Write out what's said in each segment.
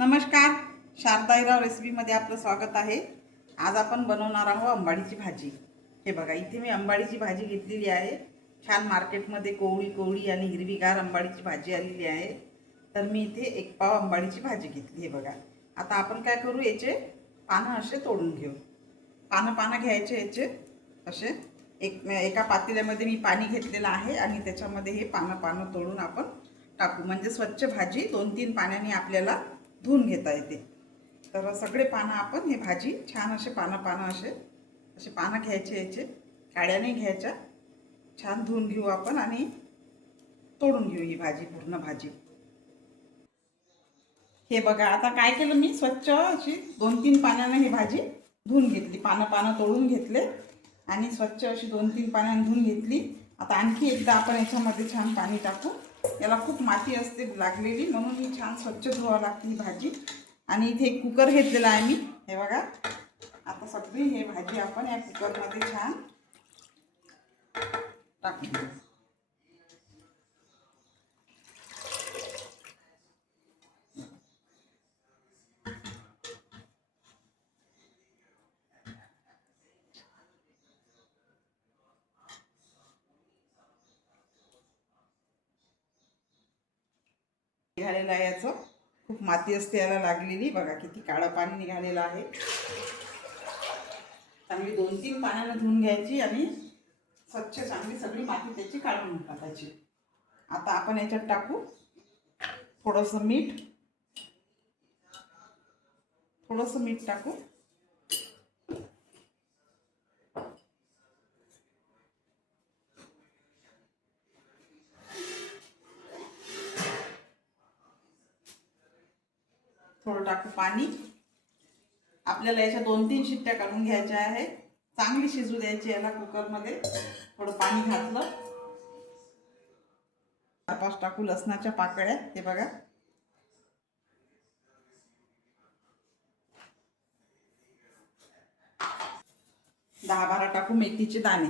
नमस्कार, शारदाईराव रेसिपीमध्ये आपलं स्वागत आहे। आज आपण बनवणार आहोत अंबाडीची भाजी। हे बघा, इथे मी अंबाडीची भाजी घेतलेली आहे। छान मार्केटमध्ये कोवळी आणि हिरवीगार अंबाडीची भाजी आलेली आहे। तर मी इथे 1 पाव अंबाडीची भाजी घेतली। हे बघा, आता आपण काय करू, याचे पानं असे तोडून घेऊ। पानं घ्यायचे याचे असे। एका पातेल्यामध्ये मी पाणी घेतलेलं आहे आणि त्याच्यामध्ये हे पानं तोडून आपण टाकू, म्हणजे स्वच्छ भाजी 2-3 पाण्याने आपल्याला धुवून घेता येते। तर सगळे पानं आपण हे भाजी छान असे पानं असे पानं घ्यायचे, याचे काड्या नाही घ्यायच्या। छान धुवून घेऊ आपण आणि तोडून घेऊ ही भाजी, पूर्ण भाजी। हे बघा, आता काय केलं मी, स्वच्छ अशी 2-3 पाण्याने ही भाजी धुवून घेतली। पानं तोडून घेतले आणि स्वच्छ अशी 2-3 पाण्याने धुवून घेतली। आता आणखी एकदा आपण याच्यामध्ये छान पाणी टाकू। याला खूप माती असते लागलेली, म्हणून ही छान स्वच्छ धुवावी लागते ही भाजी। आणि इथे एक कुकर घेतलेला आहे मी। हे बघा, आता सगळी ही भाजी आपण या कुकरमध्ये छान टाकू। निघालेलं आहे, याचं खूप माती असते याला लागलेली। बघा किती काळं पाणी निघालेलं आहे। चांगली 2-3 पाण्याने धुवून घ्यायची आणि स्वच्छ चांगली सगळी माती त्याची काढून टाकायची। आता आपण याच्यात टाकू थोडंसं मीठ टाकू। थोडं टाकू पाणी। आपल्याला याच्या 2-3 शिट्ट्या काढून घ्यायच्या आहे। चांगली शिजू द्यायची याला कुकरमध्ये। थोडं पाणी घातलं। 4-5 टाकू लसणाच्या पाकळ्या। हे बघा, 10-12 टाकू मेथीचे दाणे।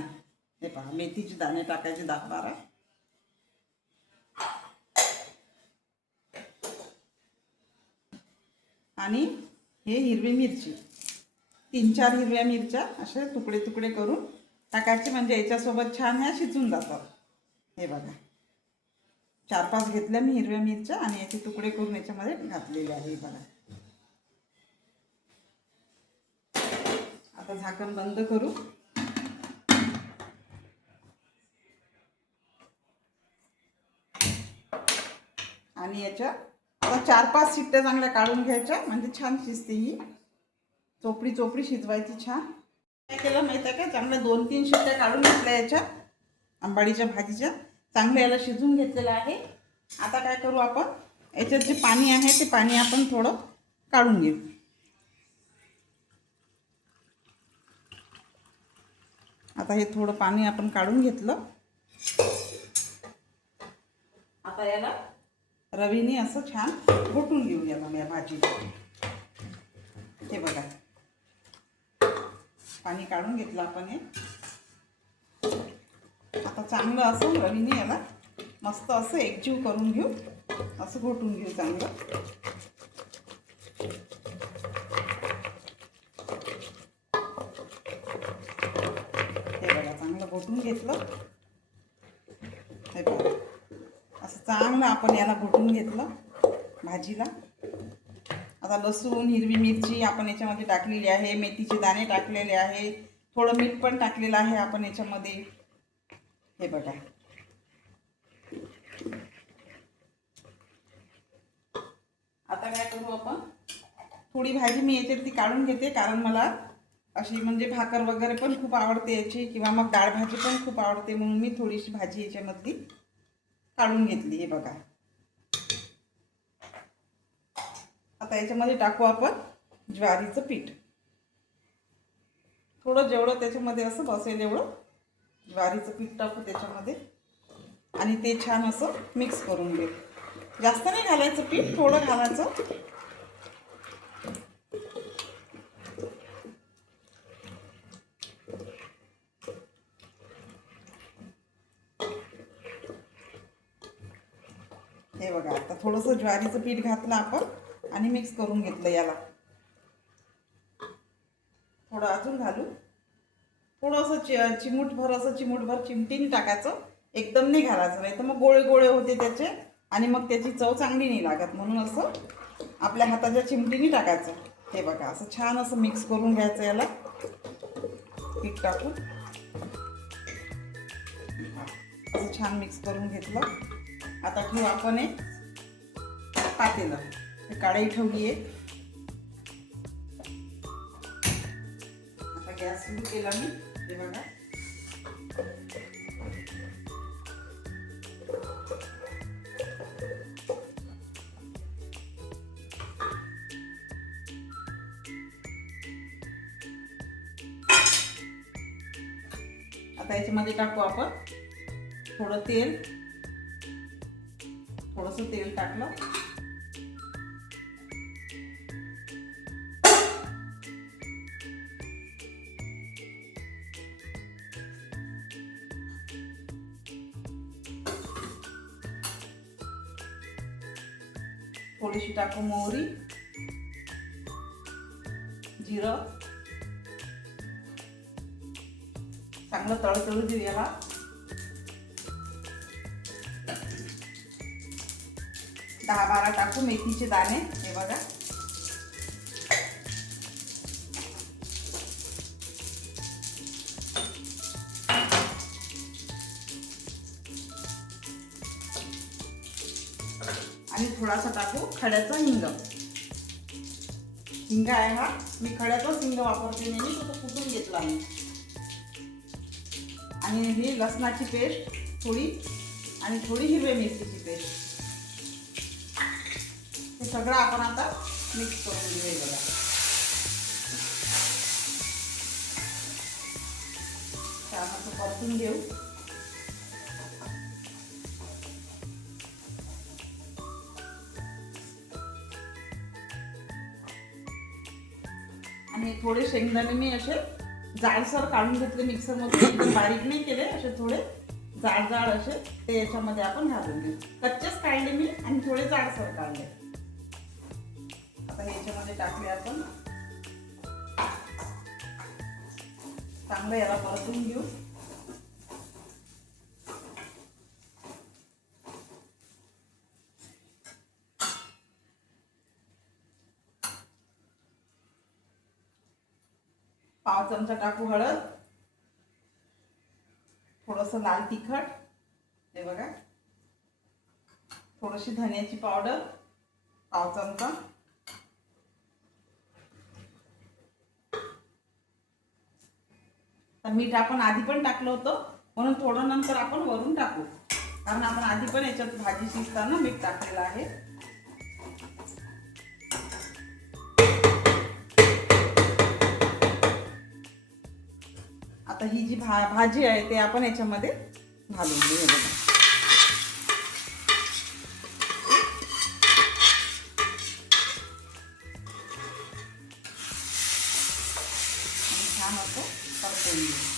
हे पहा, मेथीचे दाणे टाकायचे 10-12। आणि हे हिरवी मिरची, 3-4 हिरव्या मिरच्या असे तुकडे करून टाकायचे, म्हणजे याच्यासोबत छान ह्या शिजून जातात। हे बघा, 4-5 घेतल्या मी हिरव्या मिरच्या आणि याचे तुकडे करून याच्यामध्ये घातलेले आहे। बघा, आता झाकण बंद करू। आणि याच्या आता 4-5 शिट्ट्या चांगल्या काढून घ्यायच्या, म्हणजे छान शिजते ही। चोपडी शिजवायची छान। काय केलं माहिती आहे का, चांगल्या 2-3 शिट्ट्या काढून घेतल्या याच्या अंबाडीच्या भाजीच्या। चांगलं याला शिजून घेतलेलं आहे। आता काय करू आपण, याच्यात जे पाणी आहे ते पाणी आपण थोडं काढून घेऊ। आता हे थोडं पाणी आपण काढून घेतलं। आता याला रवीने असं छान घोटून घेऊ याला या भाजीला। हे बघा, पाणी काढून घेतलं आपण हे। आता चांगलं असं रवीने याला मस्त असं एकजीव करून घेऊ, असं घोटून घेऊ चांगलं। हे बघा, चांगलं घोटून घेतलं। हे बघा, असं चांगलं आपण याला घोटून घेतलं भाजीला। आता लसूण, हिरवी मिरची आपण याच्यामध्ये टाकलेली आहे, मेथीचे दाणे टाकलेले आहे, थोडं मीठ पण टाकलेलं आहे आपण याच्यामध्ये। हे बघा, आता काय करू आपण, थोडी भाजी मी याच्यातली काढून घेते, कारण मला अशी म्हणजे भाकर वगैरे पण खूप आवडते याची, किंवा मग डाळ भाजी पण खूप आवडते, म्हणून मी थोडीशी भाजी याच्यामधली काढून घेतली। हे बघा, आता याच्यामध्ये टाकू आपण ज्वारीचं पीठ। थोडं जेवढं त्याच्यामध्ये असं बसेल एवढं ज्वारीचं पीठ टाकू त्याच्यामध्ये आणि ते छान असं मिक्स करून घेऊ। जास्त नाही घालायचं पीठ, थोडं घालायचं। हे बघा, आता थोडंसं ज्वारीचं पीठ घातलं आपण आणि मिक्स करून घेतलं याला. थोडं अजून घालू. थोडंसं चिमूटभर असं चिमूटभर चिमटीने टाकायचं, एकदम नाही घालायचं, नाही तर मग गोळे गोळे होते त्याचे आणि मग त्याची चव चांगली नाही लागत. म्हणून असं आपल्या हाताच्या चिमटीने टाकायचं. हे बघा असं छान असं मिक्स करून घ्यायचं याला पीठ टाकून. असं छान मिक्स करून घेतलं. आता ठेवू आपण एक पातेलं. हे कढई ठेवली आहे. आता गॅस सुरू केला मी. हे बघा आता याच्यामध्ये टाकू आपण थोडं तेल. थोडंसं तेल टाकलं. थोडीशी टाकू मोहरी, जिरं. चांगलं तळतळू देऊ याला. दहा 12 टाकू मेथीचे दाणे. हे बघा आणि थोडासा टाकू खड्याचा हिंग. हिंग आहे हा, मी खड्याचाच हिंग वापरते. नेहमी तो कुटून घेतला मी. आणि ही लसणाची पेस्ट थोडी आणि थोडी हिरव्या मिरचीची पेस्ट. हे सगळं आपण आता मिक्स करून घेऊ. बघा छान असं परतून घेऊ. आणि थोडे शेंगदाणे मी असे जाडसर काढून घेतले मिक्सरमधून. एकदम बारीक नाही केले, असे थोडे जाड जाड असे ते याच्यामध्ये आपण घालून घेऊ. कच्चेच काढले मी आणि थोडे जाडसर काढले. आता याच्यामध्ये टाकले आपण. चांगलं याला परतून घेऊ. पाव चमचा टाकू हळद, थोडंसं लाल तिखट. हे बघा थोडीशी धन्याची पावडर पाव चमचा. तर मीठ आपण आधी पण टाकलं होतं, म्हणून थोडं नंतर आपण वरून टाकू, कारण आपण आधी पण याच्यात भाजी शिजताना मीठ टाकलेलं आहे. आता ही जी भाजी आहे ते आपण याच्यामध्ये घालून घेऊ. छान असं परतून घेऊ.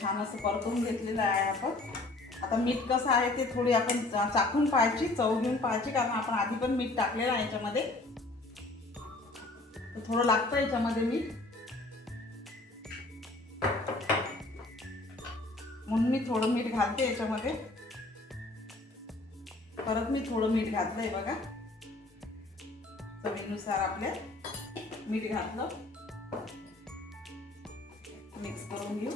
छान असं परतून घेतलेलं आहे आपण. आता मीठ कसं आहे ते थोडी आपण चाखून पाहायची, चव घेऊन पाहायची, कारण आपण आधी पण मीठ टाकलेलं आहे याच्यामध्ये. थोडं लागतं याच्यामध्ये मीठ, म्हणून मी थोडं मीठ घालते याच्यामध्ये. परत मी थोडं मीठ घातलंय बघा. चवीनुसार आपल्या मीठ घातलं. मिक्स करून घेऊ.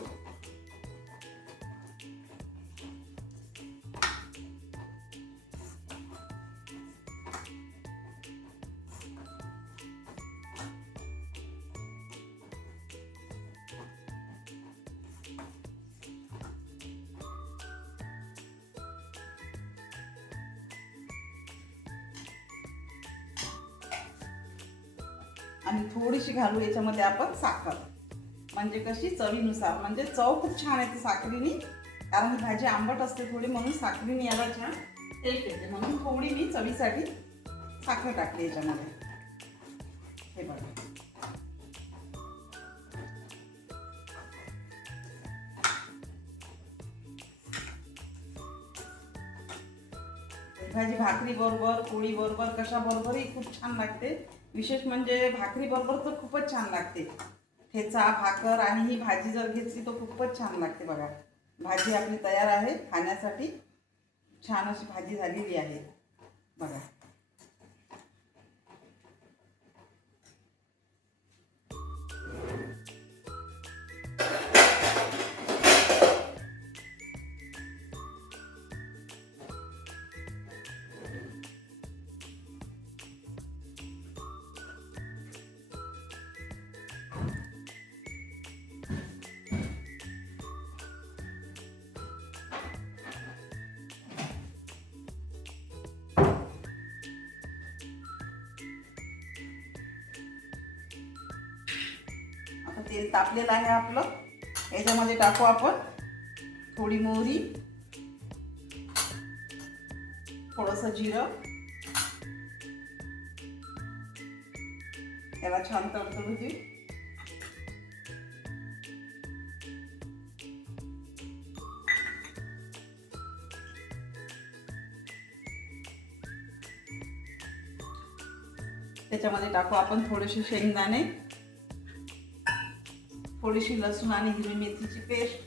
आणि थोडीशी घालू याच्यामध्ये आपण साखर, म्हणजे कशी चवीनुसार, म्हणजे चव खूप छान येते साखरेने, कारण ही भाजी आंबट असते थोडी, म्हणून साखरेने याला छान टेस्ट येते, म्हणून थोडी मी चवीसाठी साखर टाकली याच्यामध्ये. हे बघा, भाजी भाकरी बरोबर, पोळी बरोबर, कशा बरोबरही खूप छान लागते. विशेष म्हणजे भाकरी बरोबर तर खूपच छान लागते. ठेचा, भाकर आणि ही भाजी जर घेतली तर खूपच छान लागते. बघा, भाजी आपली तयार आहे खाण्यासाठी. छान अशी भाजी झालेली आहे बघा. आता तेल तापलेलं आहे आपलं. याच्यामध्ये टाकू आपण थोडी मोहरी, थोडंसं जिरं. याला छान तडतडू देऊ. त्याच्यामध्ये टाकू आपण थोडेसे शेंगदाणे, थोडीशी लसूण आणि हिरवी मेथीची पेस्ट,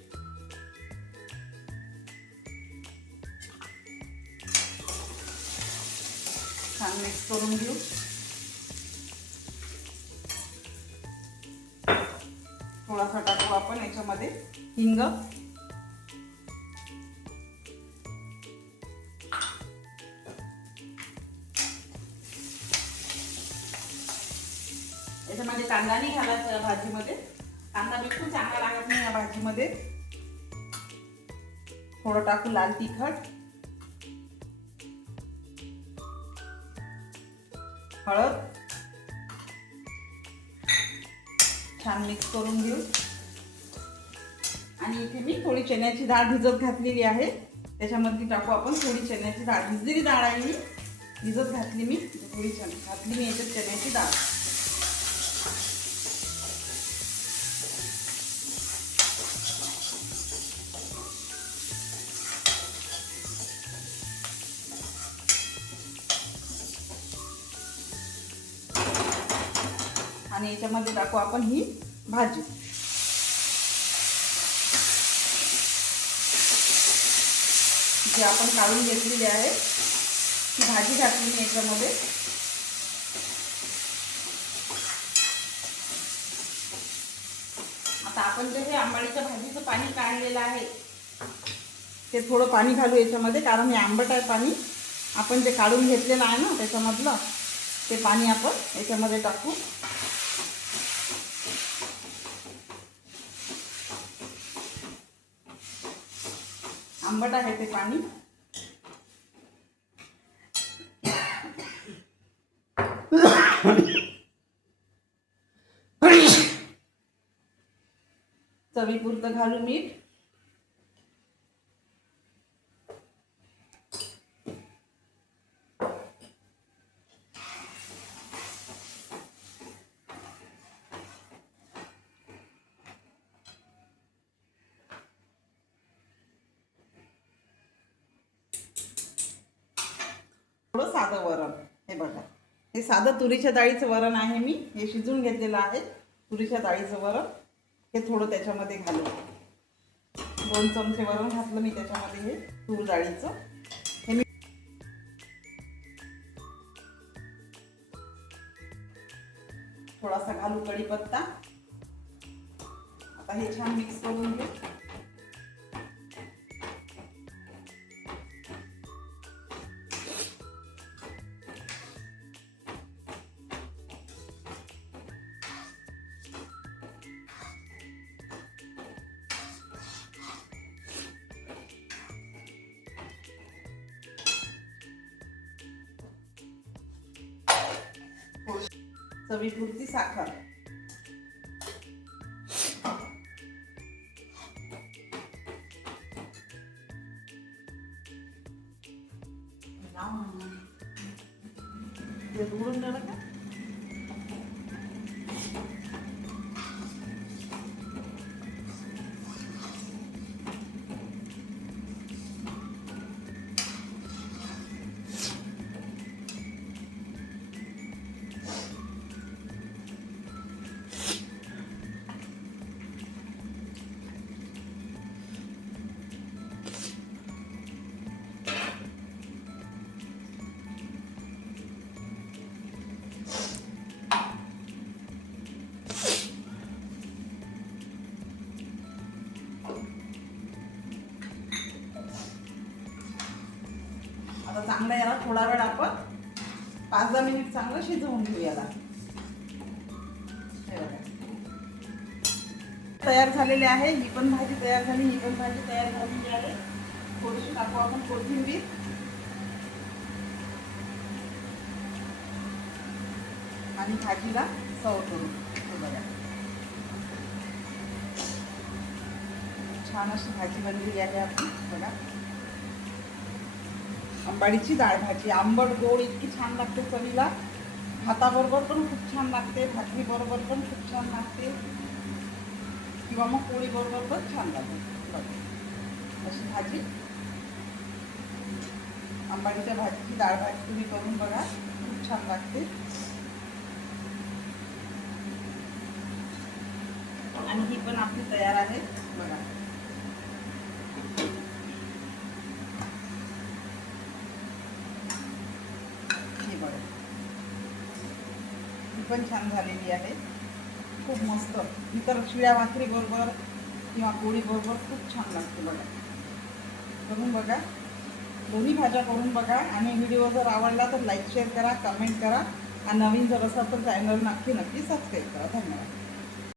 छान मिक्स करून घेऊ. थोडासा टाकू आपण याच्यामध्ये हिंग, याच्यामध्ये कांदा नाही घालायचा भाजीमध्ये. कांदा बिलकुल चांगला लागत नाही या भाजीमध्ये. थोडं टाकू लाल तिखट, हळद, छान मिक्स करून घेऊ. आणि इथे मी थोडी चण्याची डाळ भिजत घातलेली आहे, त्याच्यामध्ये टाकू आपण थोडी चण्याची डाळ. भिजलेली डाळ आहे मी, भिजत घातली मी, थोडी घातली मी याच्यात चण्याची डाळ. आणि याच्यामध्ये टाकू आपण ही भाजी. जी आपण काढून घेतलेली आहे ती भाजी घातली मी याच्यामध्ये. आता आपण जे हे आंबाडीच्या भाजीचं पाणी काढलेलं आहे ते थोडं पाणी घालू याच्यामध्ये, कारण हे आंबट आहे पाणी. आपण जे काढून घेतलेलं आहे ना त्याच्यामधलं ते पाणी आपण याच्यामध्ये टाकू. आंबट आहे ते पाणी. चवीपुरतं घालू मीठ. थोडं साधं वरण. हे बघा, हे साधं तुरीच्या डाळीचं वरण आहे. मी हे शिजवून घेतलेलं आहे तुरीच्या डाळीचं वरण. हे थोडं त्याच्यामध्ये घालू. 2 चमचे वरण घातलं मी त्याच्यामध्ये हे तूर डाळीचं. हे मी थोडासा घालू कढीपत्ता. आता हे छान मिक्स करून घेऊ. चवीपुरती साखर. ते उडून गेलं का? आता चांगलं याला थोडा वेळ आपण 5-10 मिनिट चांगलं शिजवून घेऊ याला. तयार झालेले आहे. ही पण भाजी तयार झाली, ही पण भाजी तयार झालेली आहे. थोडीशी टाकू आपण कोथिंबीर. आणि भाजीला सर्व करू. बघा छान अशी भाजी बनलेली आहे आपली. बघा अंबाडीची डाळ भाजी आंबट गोड इतकी छान लागते चवीला. भाताबरोबर पण खूप छान लागते, भाकरी बरोबर पण खूप छान लागते, किंवा मग पोळी बरोबर पण छान लागते. अशी भाजी अंबाडीच्या भाजीची डाळ भाजी तुम्ही करून बघा, खूप छान लागते. आणि ही पण आपली तयार आहे. बघा पण छान झालेली आहे, खूप मस्त. इतर शिळ्या भाकरी बरोबर किंवा पोळी बरोबर खूप छान लागते. बघा करून बघा, दोन्ही भाज्या करून बघा. आणि व्हिडिओ जर आवडला तर लाईक शेअर करा, कमेंट करा. आणि नवीन जर असेल तर चॅनल नक्की सबस्क्राईब करा. धन्यवाद.